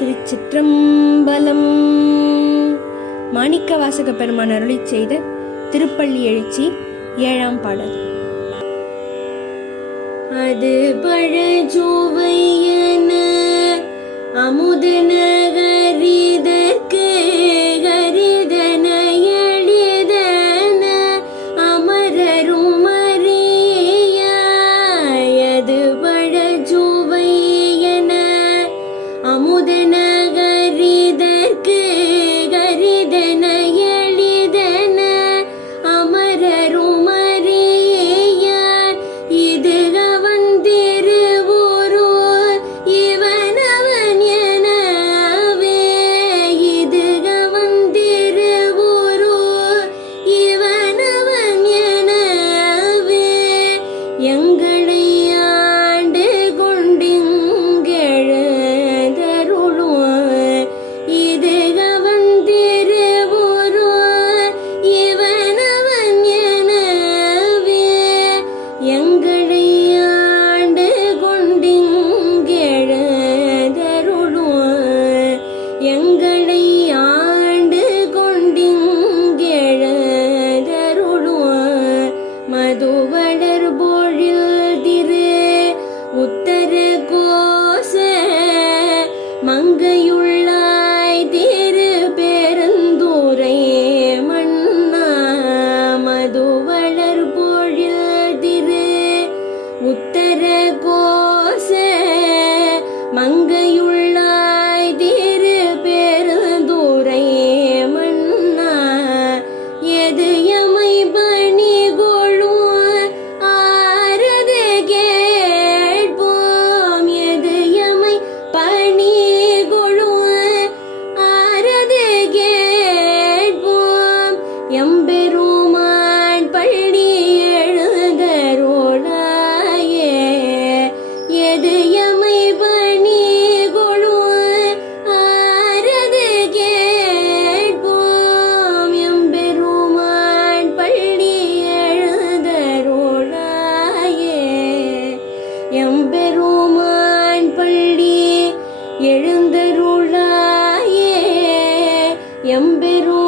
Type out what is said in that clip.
திருச்சிற்றம்பலம். மாணிக்க வாசக பெருமான் அருளி செய்த திருப்பள்ளி எழுச்சி ஏழாம் பாடல். அது பழ ஜோவையன அமுதன do எம்பெருமான் பள்ளி எழுந்தருளாயே. எம்பெரும்